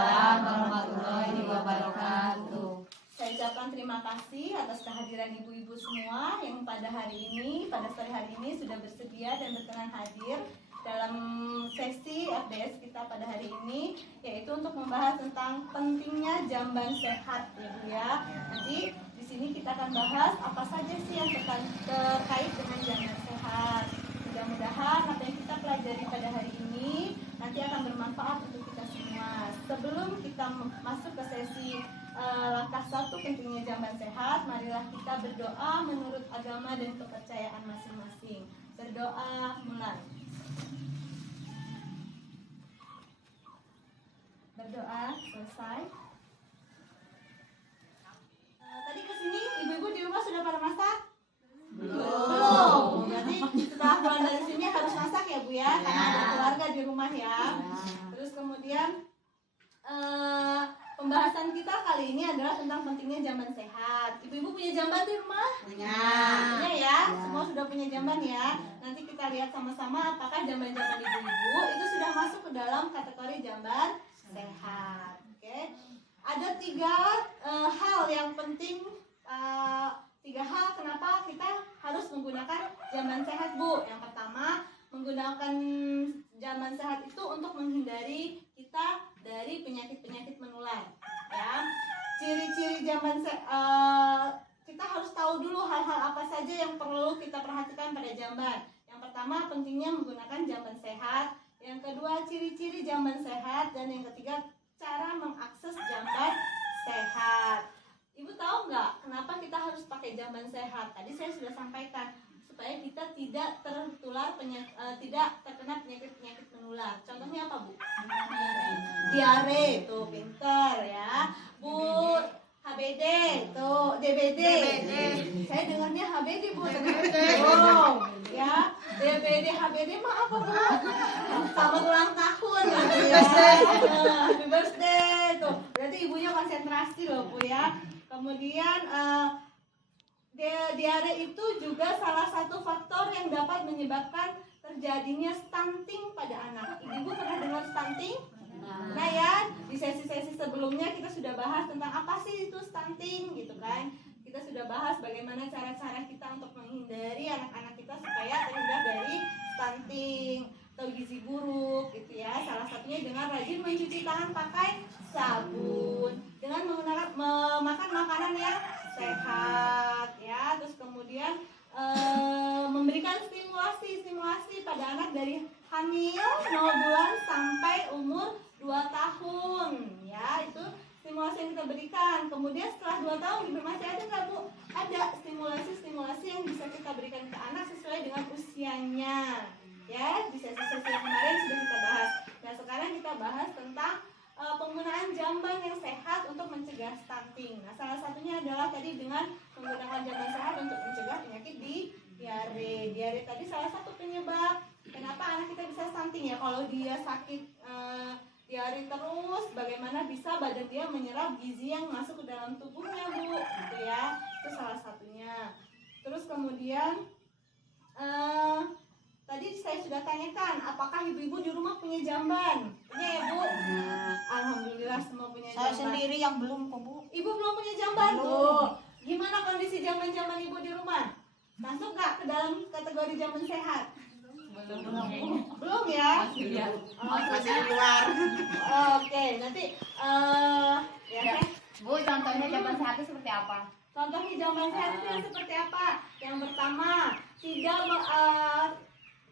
Waalaikumsalam warahmatullahi wabarakatuh. Saya ucapkan terima kasih atas kehadiran ibu-ibu semua yang pada sore hari ini sudah bersedia dan berkenan hadir dalam sesi FDS kita pada hari ini, yaitu untuk membahas tentang pentingnya jamban sehat, ya Bu ya. Nanti di sini kita akan bahas apa saja sih yang terkait dengan jamban sehat. Mudah-mudahan apa yang kita pelajari pada hari ini nanti akan bermanfaat untuk kita semua. Sebelum kita masuk ke sesi langkah 1 pentingnya jamban sehat, marilah kita berdoa menurut agama dan kepercayaan masing-masing. Berdoa mulai. Berdoa selesai. Tadi kesini ibu-ibu di rumah sudah pada masak? Belum. Berarti setelah pulang dari sini harus masak ya Bu ya, karena ada keluarga di rumah ya. Terus kemudian pembahasan kita kali ini adalah tentang pentingnya jamban sehat. Ibu-ibu punya jamban di rumah? Punya ya? Semua sudah punya jamban ya. Nanti kita lihat sama-sama apakah jamban-jamban ibu-ibu itu sudah masuk ke dalam kategori jamban sehat. Oke. Ada 3 hal yang penting, 3 hal kenapa kita harus menggunakan jamban sehat, Bu. Yang pertama, menggunakan jamban sehat itu untuk menghindari kita dari penyakit-penyakit menular, ya. Ciri-ciri jamban sehat, kita harus tahu dulu hal-hal apa saja yang perlu kita perhatikan pada jamban. Yang pertama, pentingnya menggunakan jamban sehat. Yang kedua, ciri-ciri jamban sehat. Dan yang ketiga, cara mengakses jamban sehat. Ibu tahu nggak kenapa kita harus pakai jamban sehat? Tadi saya sudah sampaikan, supaya kita tidak tertular tidak terkena penyakit-penyakit menular. Contohnya apa, Bu? Diare, tuh pinter ya. Bu, HBD, tuh DBD. Saya dengarnya HBD, Bu. Oh, ya. DBD, HBD mah apa, Bu? Selamat ulang tahun gitu ya. Happy birthday, tuh. Berarti ibunya konsentrasi loh, Bu ya. Kemudian diare itu juga salah satu faktor yang dapat menyebabkan terjadinya stunting pada anak. Ibu pernah dengar stunting? Nah ya, di sesi-sesi sebelumnya kita sudah bahas tentang apa sih itu stunting gitu kan. Kita sudah bahas bagaimana cara-cara kita untuk menghindari anak-anak kita supaya terhindar dari stunting atau gizi buruk gitu ya. Salah satunya dengan rajin mencuci tangan pakai sabun, dengan makan makanan yang sehat ya. Terus kemudian memberikan stimulasi pada anak dari hamil 0 bulan sampai umur 2 tahun ya. Itu stimulasi yang kita berikan. Kemudian setelah 2 tahun masih ada nggak, Bu? Ada stimulasi yang bisa kita berikan ke anak sesuai dengan usianya ya. Di sesi-sesi yang kemarin sudah kita bahas. Nah sekarang kita bahas tentang penggunaan jamban yang sehat untuk mencegah stunting. Nah, salah satunya adalah tadi dengan menggunakan jamban sehat untuk mencegah penyakit diare. Diare tadi salah satu penyebab kenapa anak kita bisa stunting ya. Kalau dia sakit diare terus, bagaimana bisa badan dia menyerap gizi yang masuk ke dalam tubuhnya, Bu? Gitu ya. Itu salah satunya. Terus kemudian tadi saya sudah tanyakan, apakah ibu-ibu di rumah punya jamban? Punya ya, Bu? Alhamdulillah semua punya jamban. Saya sendiri yang belum kok, Bu. Ibu belum punya jamban, Bu. Gimana kondisi jamban-jamban ibu di rumah? Masuk nggak ke dalam kategori jamban sehat? Belum ya? Masih di luar. Oke, nanti ya. Bu, contohnya jamban sehat itu seperti apa? Contohnya jamban sehat itu yang seperti apa? Yang pertama,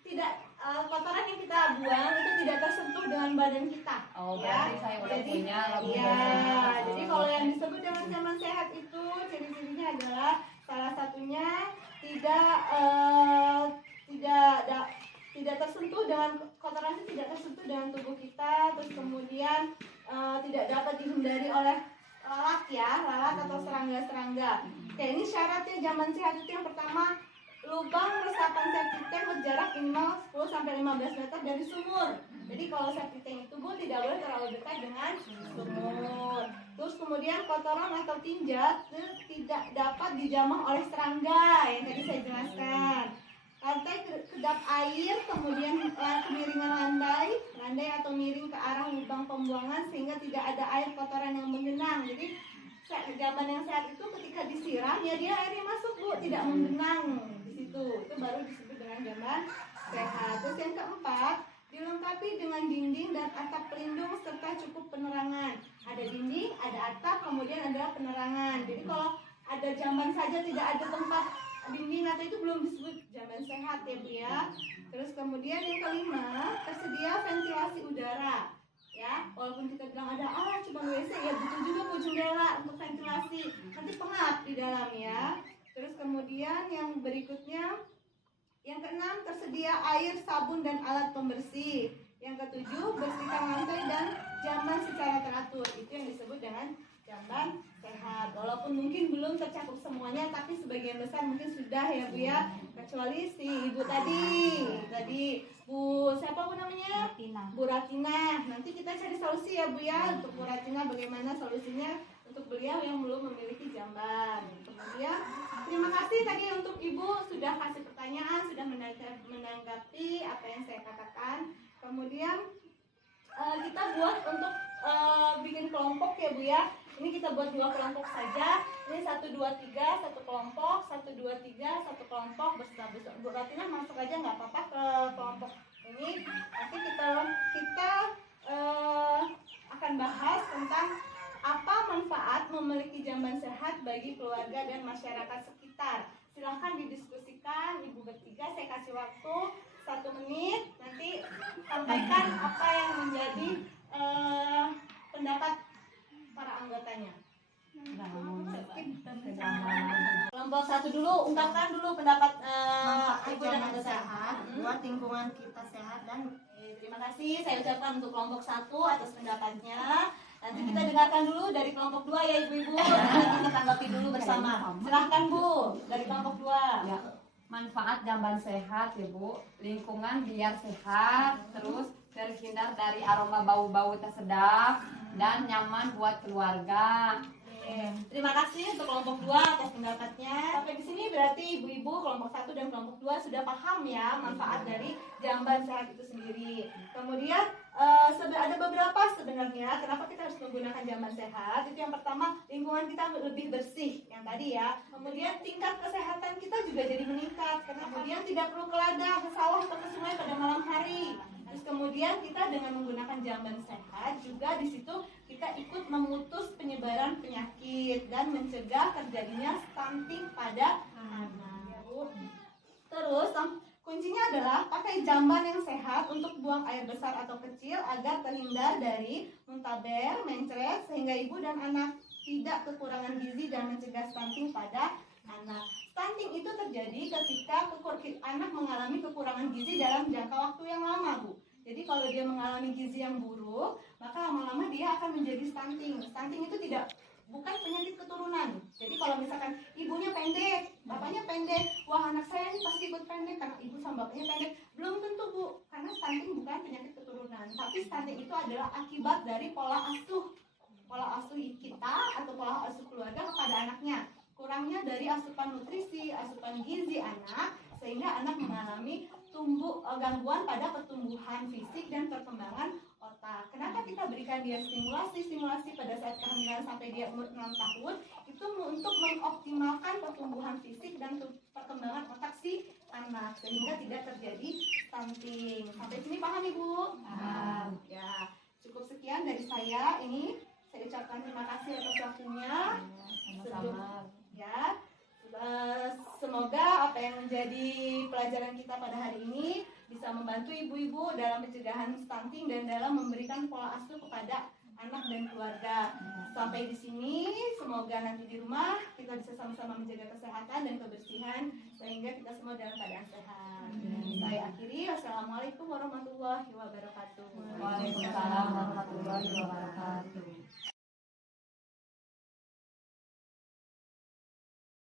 tidak kotoran yang kita buang itu tidak tersentuh dengan badan kita. Oh, ya. berarti saya udah Jadi, punya lebih ya, dari jadi kalau yang disebut dengan jamban sehat itu ciri-cirinya adalah salah satunya tidak tersentuh dengan kotoran itu tidak tersentuh dengan tubuh kita. Terus kemudian tidak dapat dihindari oleh lalat atau serangga-serangga. Oke, ini syaratnya jamban sehat itu yang pertama, lubang resapan septic tank berjarak minimal 10-15 meter dari sumur. Jadi kalau septic tank itu, Bu, tidak boleh terlalu dekat dengan sumur. Terus kemudian kotoran atau tinja tidak dapat dijamah oleh serangga yang tadi saya jelaskan. Lantai kedap air, kemudian kemiringan landai atau miring ke arah lubang pembuangan sehingga tidak ada air kotoran yang menggenang. Jadi jamban yang sehat itu ketika disiram ya dia airnya masuk Bu, tidak menggenang di situ. Itu baru disebut dengan jamban sehat. Terus yang keempat, dilengkapi dengan dinding dan atap pelindung serta cukup penerangan. Ada dinding, ada atap, kemudian ada penerangan. Jadi kalau ada jamban saja tidak ada tempat dinding atau itu belum disebut jamban sehat ya Bu ya. Terus kemudian yang kelima, tersedia ventilasi udara. Ya, walaupun kita bilang ada cuma WC ya butuh juga Bu jendela untuk ventilasi. Nanti pengap di dalam ya. Terus kemudian yang berikutnya, yang keenam, tersedia air, sabun dan alat pembersih. Yang ketujuh, bersihkan lantai dan jamban secara teratur. Itu yang disebut dengan jamban sehat. Walaupun mungkin belum tercakup semuanya, tapi sebagian besar mungkin sudah ya Bu ya. Kecuali si ibu tadi Bu siapa Bu namanya? Bu Ratina. Nanti kita cari solusi ya Bu ya untuk Bu Ratina, bagaimana solusinya untuk beliau yang belum memiliki jamban. Kemudian terima kasih tadi untuk Ibu sudah kasih pertanyaan, sudah menanggapi apa yang saya katakan. Kemudian kita buat untuk bikin kelompok ya Bu ya. Ini kita buat 2 kelompok saja. Ini 1, 2, 3 satu kelompok, 1, 2, 3 satu kelompok. Bersama Bu Ratina masuk aja nggak apa-apa ke kelompok ini. Nanti kita akan bahas tentang apa manfaat memiliki jamban sehat bagi keluarga dan masyarakat sekitar. Silahkan didiskusikan Ibu bertiga. Saya kasih waktu 1 menit. Nanti sampaikan apa yang menjadi pendapat para anggotanya. Kelompok 1 dulu, ungkapkan dulu pendapat Ibu dan anggota sehat buat lingkungan kita sehat dan terima kasih saya ucapkan untuk kelompok 1 atas pendapatnya. Nanti kita dengarkan dulu dari kelompok 2 ya Ibu-ibu. Nanti kita tanggapi dulu bersama. Silahkan Bu, dari kelompok 2. Ya, manfaat jamban sehat ya Bu, lingkungan biar sehat, terus terhindar dari aroma bau-bau tak sedap dan nyaman buat keluarga. Terima kasih untuk kelompok 2 atas pendapatnya. Sampai di sini berarti ibu-ibu kelompok 1 dan kelompok 2 sudah paham ya manfaat dari jamban sehat itu sendiri. Kemudian ada beberapa sebenarnya kenapa kita harus menggunakan jamban sehat. Itu yang pertama, lingkungan kita lebih bersih yang tadi ya. Kemudian tingkat kesehatan kita juga jadi meningkat. Kemudian tidak perlu ke ladang, ke sawah atau ke sungai pada malam hari. Terus kemudian kita dengan menggunakan jamban sehat juga di situ kita ikut memutus penyebaran penyakit dan mencegah terjadinya stunting pada anak. Ya, Bu. Terus kuncinya adalah pakai jamban yang sehat untuk buang air besar atau kecil agar terhindar dari muntaber, mencret sehingga ibu dan anak tidak kekurangan gizi dan mencegah stunting pada anak. Stunting itu terjadi ketika anak mengalami kekurangan gizi dalam jangka waktu yang lama, Bu. Jadi kalau dia mengalami gizi yang buruk, maka lama-lama dia akan menjadi stunting. Stunting itu bukan penyakit keturunan. Jadi kalau misalkan ibunya pendek, bapaknya pendek, wah anak saya ini pasti ikut pendek karena ibu sama bapaknya pendek. Belum tentu Bu, karena stunting bukan penyakit keturunan. Tapi stunting itu adalah akibat dari pola asuh kita atau pola asuh keluarga kepada anaknya. Kurangnya dari asupan nutrisi, asupan gizi anak, sehingga anak mengalami gangguan pada pertumbuhan fisik dan perkembangan otak. Kenapa kita berikan dia stimulasi pada saat kehamilan sampai dia umur 6 tahun? Itu untuk mengoptimalkan pertumbuhan fisik dan perkembangan otak si anak sehingga tidak terjadi stunting. Sampai sini paham Ibu? Paham. Ya, cukup sekian dari saya. Ini saya ucapkan terima kasih atas waktunya. Ya, semoga apa yang menjadi pelajaran kita pada hari ini bisa membantu ibu-ibu dalam pencegahan stunting dan dalam memberikan pola asuh kepada anak dan keluarga. Sampai di sini, semoga nanti di rumah kita bisa sama-sama menjaga kesehatan dan kebersihan sehingga kita semua dalam keadaan sehat. Saya akhiri. Wassalamualaikum warahmatullahi wabarakatuh. Waalaikumsalam warahmatullahi wabarakatuh.